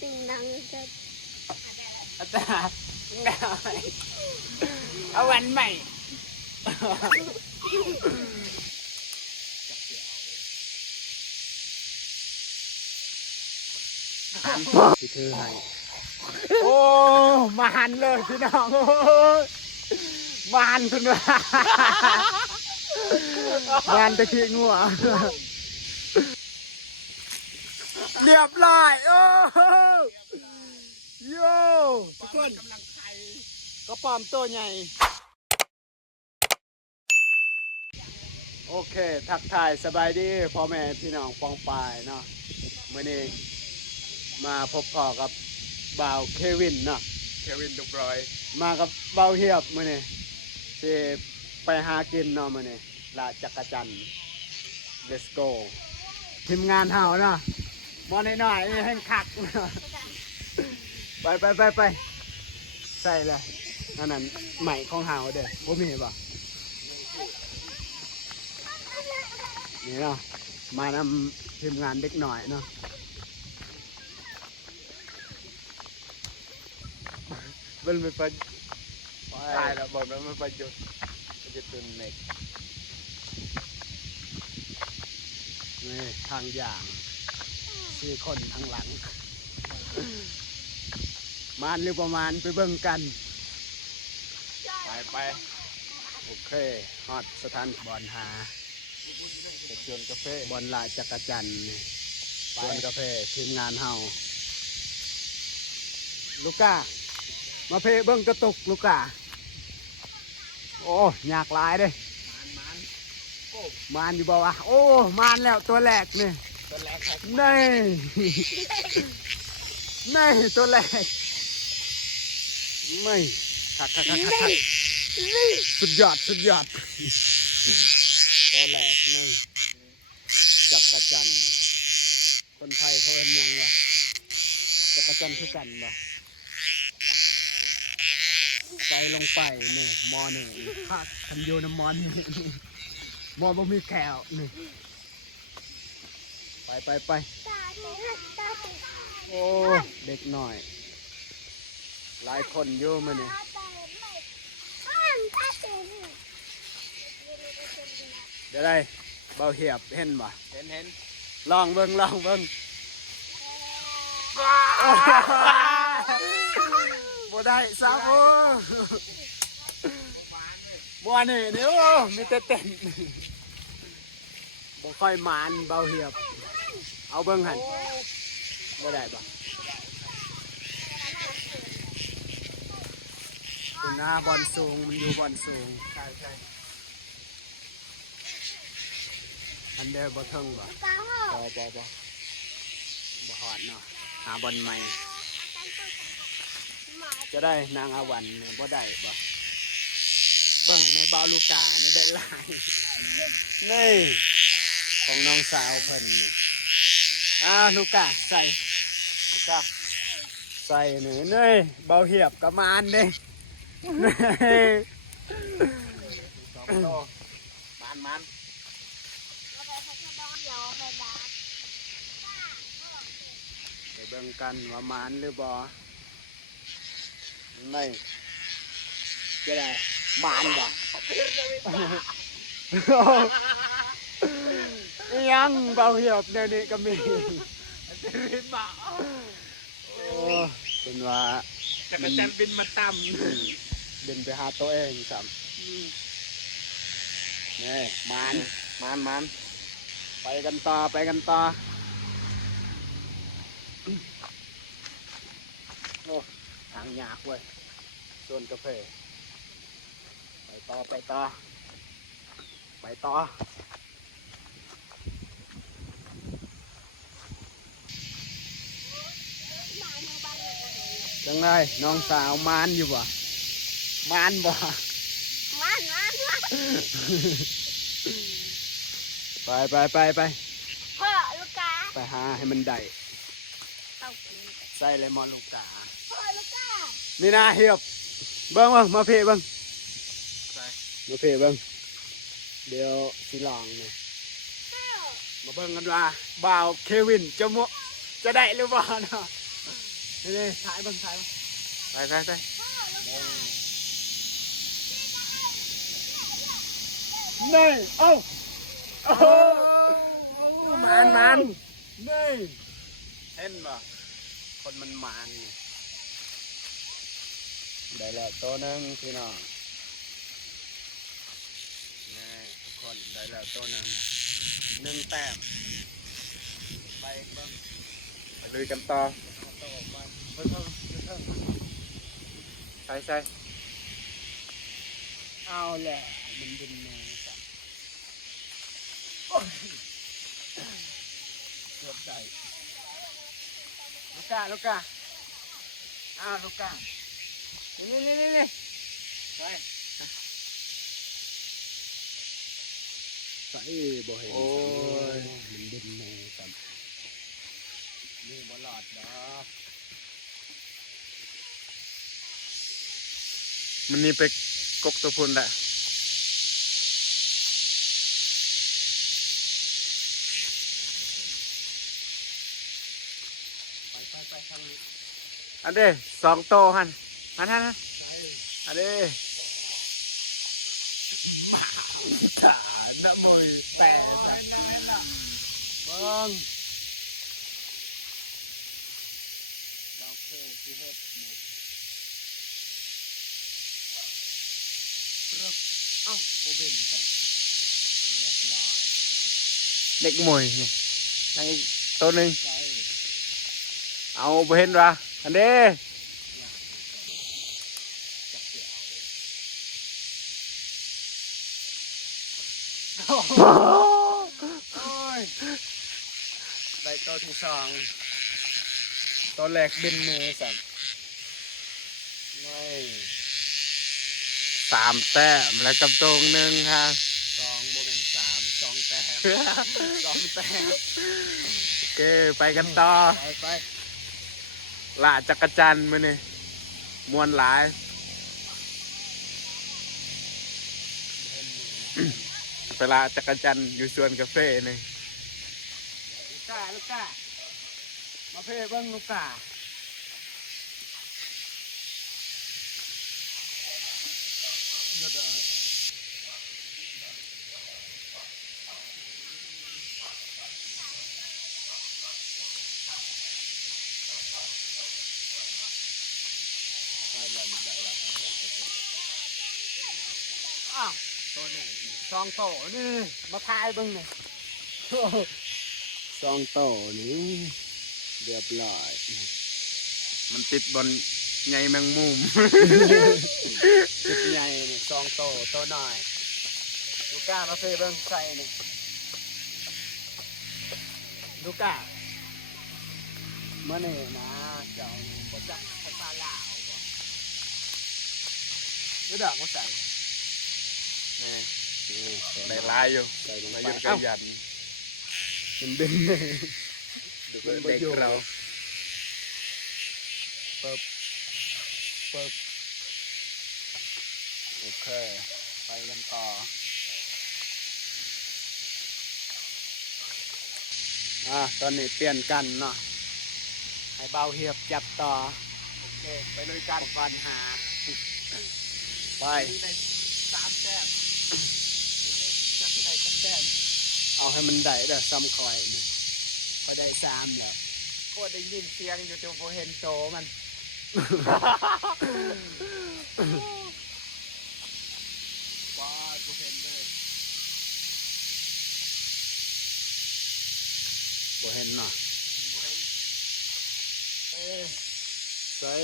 ติงดังจะอาจารย์เอาวันใหม่พี่ถือให้โอ้มาหันเลยพี่น้องโอ้มาหันคุณว่ามาหันตะกี้งัวเรียบร้อยโอ้โย่ทุกคนกำลังไข่ก็ปอมตัวใหญ่โอเคทักทายสบายดีพ่อแม่พี่น้องปองปายเนาะมื่อนี้มาพบพ่อกับบ่าวเควินเนาะเควินดุบรอยมากับบ่าวเฮียบมื่อนี้ที่ไปหากินเนาะมื่อนี้ลาจักรจันทร์ let's go ทีมงานเฮาเนาะมอหน่อยๆให้คักไปใส่เลยนั่นนั่นใหม่ของเฮาเด้อบ่มีบ่นี่เนาะมานำทีมงานเด็กหน่อยเนาะมันไม่ไปตายแล้วบอกแล้วมันไปจุดตุนเน็กนี่ทางอย่าง4 คนทางหลังมานหรือประมาณไปเบิ่งกันไปโอเคฮอตสถานบอลหาชวนกาแฟบอลลาจักรจันทร์ชวนกาแฟทีมงานเฮาลูก้ามาเพเบิ่งกระตุกลูก้าโอ้ยากหลายเด้มานอยู่บ่วะโอ้มานแล้วตัวแรกนี่ตัวแรกนี่ตัวแรกไม่คักสุดยอดตัวแรกนี่จักรจันทร์คนไทยเขาเอ็นยังวะจักรจันทร์คือกันบ่ใส่ลงไปนี่มอนี่คักทันโยนมอนี่มอบ่มีแขวนี่ไปโอ้เด็กหน่อยหลายคนอยู่มื้อนี้เดี๋ยวได้เบาเหียบเห็นบ่เห็นลองเบิ่งบ่ได้ซะบ่นี่เดี๋ยวมีแต่เต้นบ่ค่อยหมานเบาเหียบเอาเบิ่งหั่นบ่ได้บ่คุณหน้าบอลสูงมันอยู่บอลสูงใช่อันเดียวบ่เทิงบ่บ่หอดเนาะหาบอลใหม่จะได้นางอาวันเนี่ยบ่ได้บ่เบิ่งในบาลูกานี่ได้หลายนี่ของน้องสาวเพิ่นนี่ลูกาใส่ลูกาใส่นี่เบาเหียบกับมานเด้2 โลมันไปเบิ่งกันว่ามานหรือบ่ไม่จะได้มานบ่ยังเบาเหียบเดี๋ยวนี้ก็มีเป็นว่ามันจะบินมาต่ำบินไปหาตัวเองครับนี่มันไปกันต่อโอ้ทางยากเว้ยส่วนกาแฟไปต่อจังไงน้องสาวมานอยู่บ่มานบ่ไปพ่อลูกกาไปหาให้มันได้ใส่เลยมอลูกกาพ่อลูกกานี่นะเหียบเบิ้งมาเพเบิ้งมาเพเบิ้งเดี๋ยวสิลองนะมาเบิ้งกันว่าบ่าวเควินจะได้หรือเปล่าเนาะ นี่ถ่ายเบิ่งถ่ายไปพ่อลูกกา นี่เอ้ามันนี่เห็นป่ะคนมันมันได้แล้วตัวหนึ่งพี่น้องนี่ทุกคนได้แล้วตัวหนึ่งแต้มไปเบิ่งไปลุยกันต่อเพิ่มใส่เอาแหละมันเป็นแนวสัตว์เกือบได้ลูกกาลูกกานี่ไปใส่บ่เห็นโอ้ยมันเป็นแนวสัตว์นี่บ่หลอดดอกมันนี่ไปกกตัวพุ่นได้ไปทางนี้อันเด้2 โตหันอันเด้มาถ่าน้ำมวยแต่เบิ้งดาวเพลที่เฮ็ดเอ้าโอเบนใส่เรียบร้อยเด็กมวยนี่นั่งอีกตัวหนึ่งเอาไปเห็นวะอันเด้โอ้ยได้ตัวที่2ตัวแรกบินมือสั่นไม่3 แต้มแล้วกับตรงหนึ่งค่ะ2 โมเมนต์2 แต้ม2 แต้มโอเคไปกันต่อไปละจักรจันทร์มื้อนี่มวนหลายเวลาจักรจันทร์อยู่สวนกาแฟนี่ลูกกามาเพ่เบิ้งลูกกาอ้าวตัวนี้2 โตนี่มาทายเบิ้งนี่2 โตนี่เรียบร้อยมันติดบนใหญ่แมงมุมติดใหญ่นี่2 โตตัวน้อยลูกกามาเพ่เบิ้งใส่นี่ลูกกาเมื่อนี่นะเจ้าบ่จักภาษาลาวบ่นี่ดอกบ่ใส่ในลายอยู่ในยุทธการยันมันดึงเด็กเราเปิบโอเคไปกันต่อตอนนี้เปลี่ยนกันเนาะให้เบาเหียบจับต่อโอเคไปเลยกันปัญหาไป3 แต้มจะได้แต้มเอาให้มันได้เด้อซ้ำคอยนี่พอได้3แล้วก็ได้ยินเสียงอยู่ตัวโบเห็นโตมันว้าโบเห็นเลยโบเห็นเนาะใส่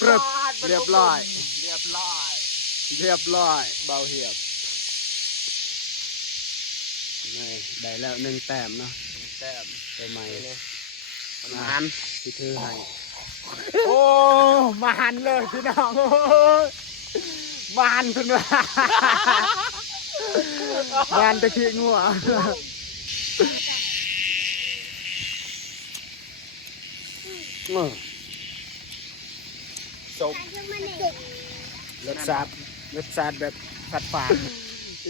ปรึบเรียบร้อยเบาเหียบนี่ได้แล้ว1 แต้มเนาะ1 แต้มตัวใหม่มันที่ถือให้โอ้มาหันเลยพี่น้องมาหันคุณว่ามาหันตะขี้งัวสมรสชาติแบบผัดฝาด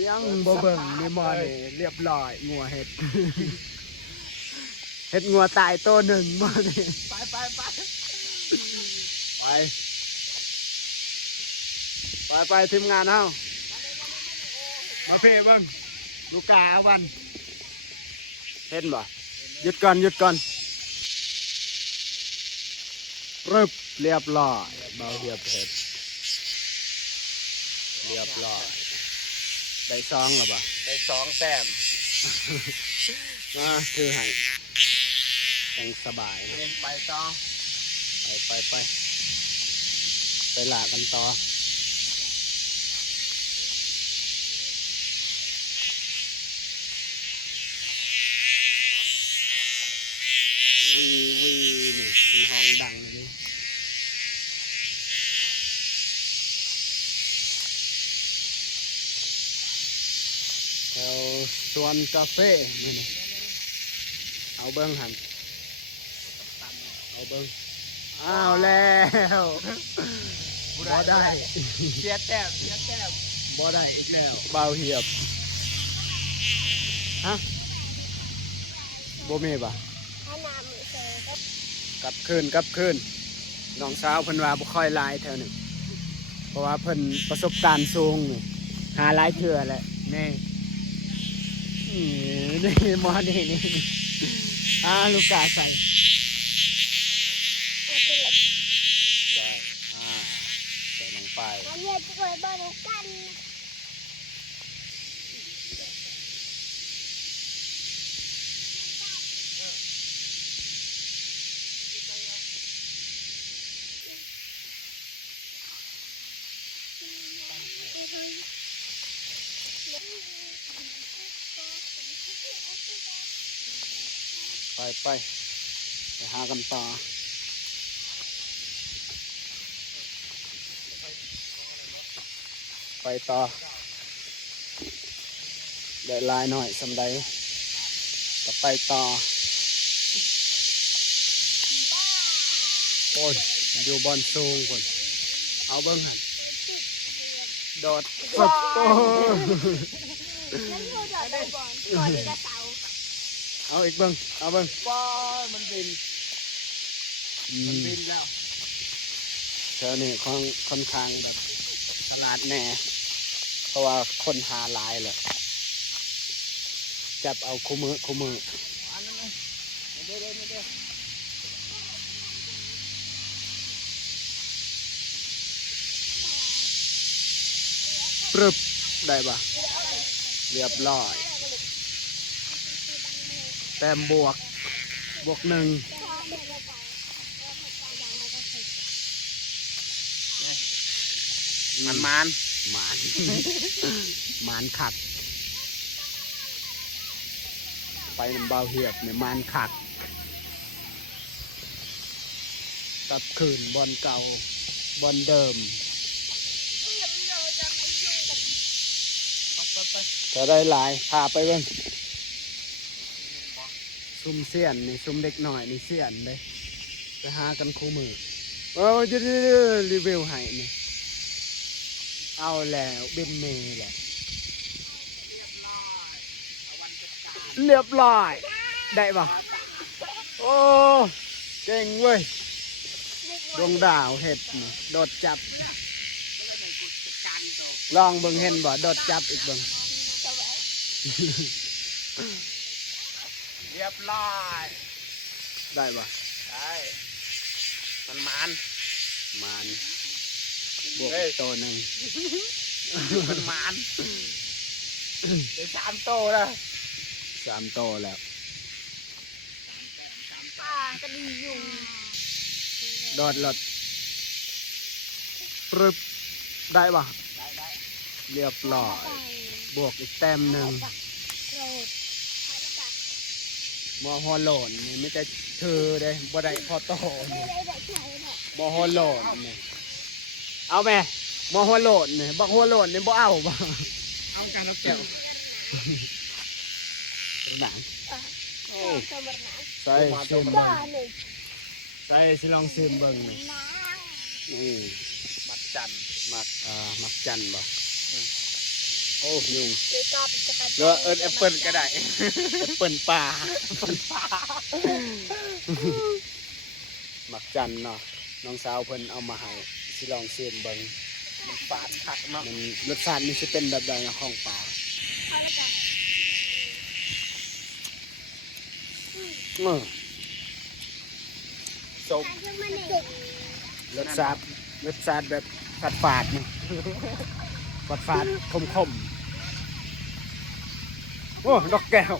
ยังบ่เบิ่งนี่มอนี่เรียบร้อยงัวเห็ด เฮ็ดงัวตายตัวหนึ่งมานี่ ไป ไปทีมงานเฮามาเพ่เบิ่งลูกกาวันเห็นบ่หยุดก่อนรึบเรียบร้อยเบาเรียบเผ็ดเรียบร้อยได้ซองหรอบ่ ได้2แต้ม มาคือให้ยังสบายนะ ไปต่อ ไปหลากันต่อวีนี่เป็นห้องดังนี่แถวสวนกาแฟนี่นะเอาเบิ้งหันเอาเบิ้งอ้าวแล้วบ่ได้ เสียแต้ม บ่ได้อีกแล้วเบาเหียบฮะบ่มีป่ะ ให้น้ำมือเสือก ลับคืนน้องสาวเพิ่นว่าบ่ค่อยหลายแถวนี้เพราะว่าเพิ่นประสบการณ์สูงนี่หาหลายเทื่อแหละนี่นี่หมอนี่ลูกกาใส่ เอาเป็นละ ใส่ใส่ลงไป อันนี้จะคอยบริกัน ไปหากันต่อไปต่อได้ลายหน่อยสำใดก็ไปต่อโอ้ยอยู่บอนสูงคนเอาเบิ้งโดดฝึกโอ้ นั่นคือดอกใบบอนก่อนที่จะเสา เอาอีกเบิ้งเอาเบิ้ง ป้อมันบินแล้ว แถวนี้ค่อนข้างแบบตลาดแหน่เพราะว่าคนหาหลายเลยจับเอาคู่มือ อันนั้นเลยเดี๋ยว ปรึบได้ปะเรียบร้อยแต้มบวกหนึ่ง มัน หมาน หมานขัดไปน้ำเบาเหียบเนี่ยหมานขัดกลับคืนบอลเก่าบอลเดิมจะได้หลายพาไปเว้นซุ่มเสียนนี่ซุ่มเด็กหน่อยนี่เสียนเลยจะหากันคู่มือจะรีวิวให้นี่เอาแล้วบินเมย์แหละเรียบร้อยได้ปะโอ้เก่งเว้ยดวงดาวเห็ดนี่โดดจับลองเบิ่งเห็นบ่โดดจับอีกเบิ่ง เรียบร้อย ได้ปะ ได้มันบวกอีกตัวหนึ่ง มันได้3 โตแล้ว 3 ตัวแล้ว ป่ากระดียุง โดดหลดปรึบได้ปะ ได้ เรียบร้อยบวกอีกแต้มหนึ่ง โรด มอฮอลโลนนี่ไม่แต่เธอได้บ่ได้พอโตนี่ ได้แบบไหนเนี่ย มอฮอลโลนนี่เอาไหมมอฮอลโลนนี่บักฮอลโลนนี่บ่เอาบ่ เอาการเอาแก้ว หนัง โอ้สมบูรณ์นะ ใส่ซิม บ้า เบิ่ง หนึ่ง ใส่สิลองซิมเบิ่งนี่ น้ นี่ มัดจัน มักจันบ่ โอ้ยุง เลยกอบจะกัน หรือว่าเอิร์ธแอปเปิลก็ได้ แอปเปิลป่าหมักจันเนาะน้องสาวเพิ่นเอามาให้สิลองเสียมเบิ่ง มันฟาดคักเนาะ มันรสชาติมันสิเป็นแบบใดนะของป่าเออ ส้ม รสชาติแบบฝาดๆนี่ฝาดๆคมๆโอ้ดอกแก้ว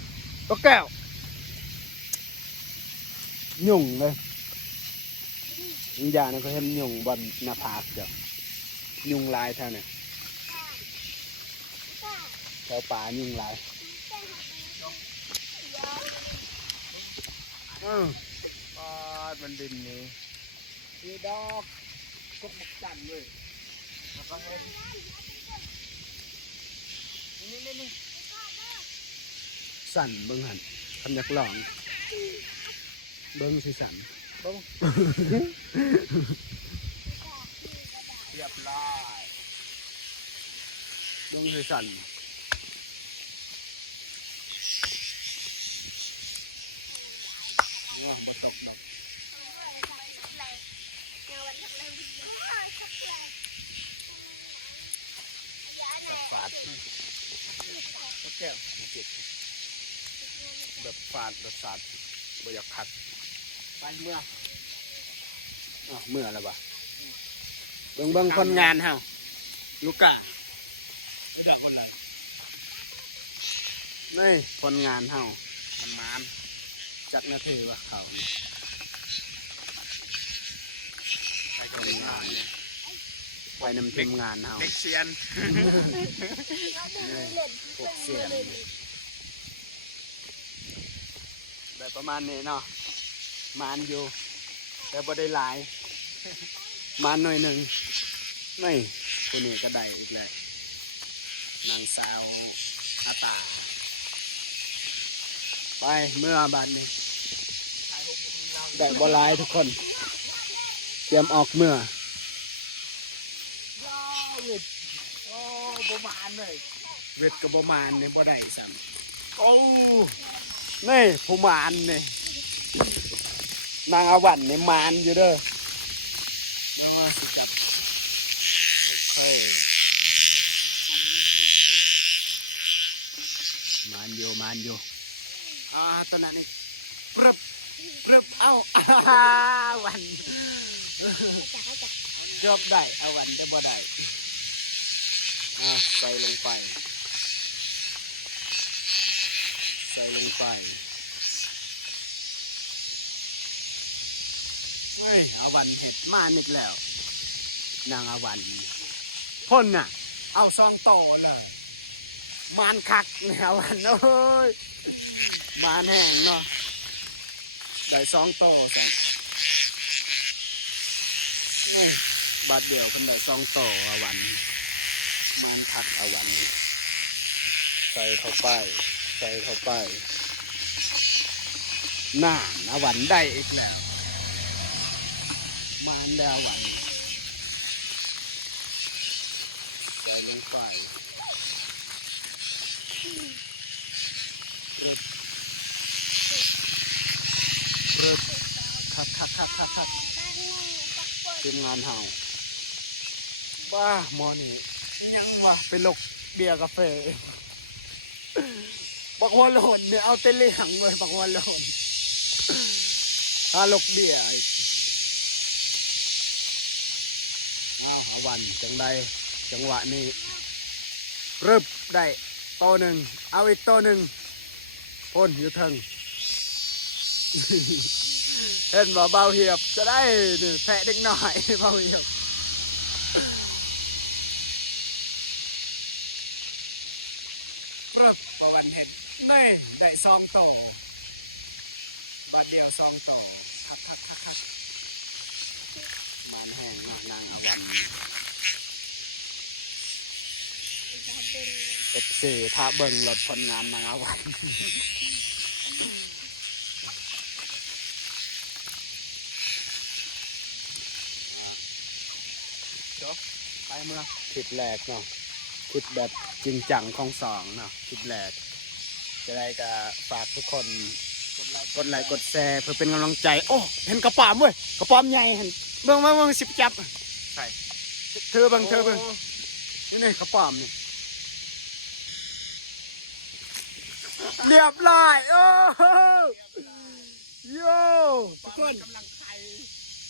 ยุ่งเลยอีกอย่างนึงเขาเห็นยุ่งบนหน้าผากจ้ะยุ่งลายแถวเนี่ยแถวป่ายุ่งลายฟาดมันดินนี่มีดอกกกบักจันเลยแล้วก็เห็นนี่ สั่นเบิ้งหันคำยักหลองเบิ้งสิสั่น เรียบร้อย เบิ้งสิสั่นว้ามาตกเนาะ ฟาดก็แก้วเจ็บ แบบฝาดแบบสาดบ่อยากขัด ไปเมื่อ อ้าวเมื่อแล้วบ่เบิ้งคนงานเฮาลูกกะ ไม่ได้คนละ นี่คนงานเฮา มันมาน จักนาทีว่าเขานี่ ไปกับงานเลย ไปนำทีมงานเฮา เด็กเซียน พวกเสียนแบบประมาณนี้เนาะมานอยู่แต่บ่ได้หลายมานหน่อยหนึ่งนี่คนนี้ก็ได้อีกแล้วนางสาวอาตาไปเมื่อบัดนี้ได้บ่หลายทุกคนเตรียมออกเมื่อ โอ้ประมาณเลย เวทกับบ่มานเนี่ยบ่ได้ซ้ โอ้ ำนี่ผู้มานนี่นางอาวันนี่มานอยู่เด้อเดี๋ยวมาสิจับเฮ้ยมานอยู่ตอนนั้นนี่ปรับเอาวันจบได้เอาวันแต่บ่ได้ใส่ลงไปเฮ้ยเอาวันเห็ดมาอีกแล้วนางอาวันพ่นน่ะเอาซองโตเลยมานคักเนี่ยอาวันเอ้ยมานแห้งเนาะได้ซองโตซะเฮ้ยบาทเดียวเพิ่นได้ซองโตอาวันมานคักอาวันใส่เข้าไปน่าอาวันได้อีกแล้วมานได้อาวันใส่ลงไปเริ่มคักทีมงานเฮาบ้าหมอนี่ยังวะไปลกเบียร์กาแฟบักหัวโหลนเนี่ยเอาเต้นเลี้ยงเลยบักหัวโหลนถ้าลกเบียร์อีกเอาวันจังใดจังหวะนี้รึบได้โตหนึ่งเอาอีกโตหนึ่งพ่นอยู่เทิง เห็นว่าเบาเหียบจะได้แพะเด็กหน่อยเบาเหียบรึบประวันเห็ดไม่ได้ซองโตบาทเดียวซองโตคักมันแห้งเนาะนางอาวันเอฟซีท่าเบิ่งรถผลงานนางอาวันจบไปเมื่อผิดแหลกเนาะ คลิปแบบจริงจังของสองเนาะคลิปแรกจะได้ก็ฝากทุกคนกดไลค์กดแชร์เพื่อเป็นกำลังใจโอ้เห็นกระป๋อมเว้ยกระป๋อมใหญ่เห็นเบิ่งสิบจับ ใช่ เธอเบิ่งนี่กระป๋อมนี่เรียบร้อยโอ้โย่ทุกคน กำลังไข่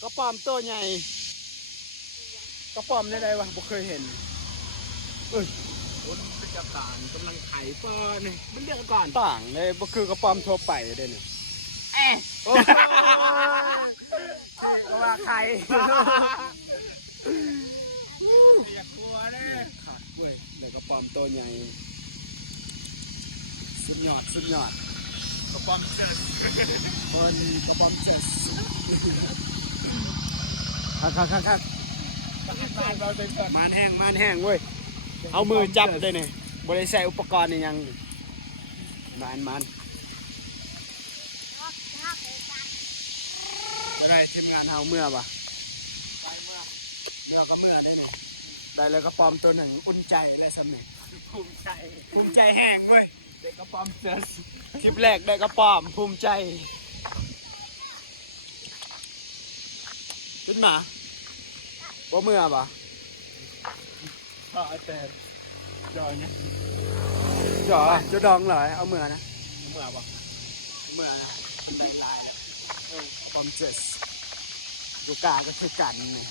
กระป๋อมตัวใหญ่กระป๋อมในใดวะบ่เคยเห็นเอ้ย คนราชการกำลังไข่ป้อนนี่มันเรียกก่อน ต่างเลยบ่คือกระป๋อมทั่วไปเด้เนี่ย เอ๊ะ โอ้ยก็ว่าใคร อย่ากลัวเลย ขาดเว้ยเลยกระป๋อมตัวใหญ่สุดยอดกระป๋องเสร็จ คนกระป๋อมเจ็ดครับ บ้านเราเป็นแบบ มานแห้งเว้ยเอามือจับได้เนี่ยบ่ได้ใส่อุปกรณ์นี่ยังมัน จะได้ทีมงานเฮาเมื่อปะ ไปเมื่อ เมื่อก็เมื่อได้เนี่ยได้เลยกระป๋อมตัวหนึ่งอุ่นใจและสำเร็จ ภูมิใจ ภูมิใจแห้งเว้ย เด็กกระป๋องเสร็จ คลิปแรกได้กระป๋อมภูมิใจขึ้นมาว่าเมื่อปะ ก็แต่จอยเนี่ย จ่อจะดองเลยเอาเมื่อนะ เมื่อบอก เมื่อนะได้ลายแล้วกระป๋อมเจ็ดดูกาก็คือกันนี่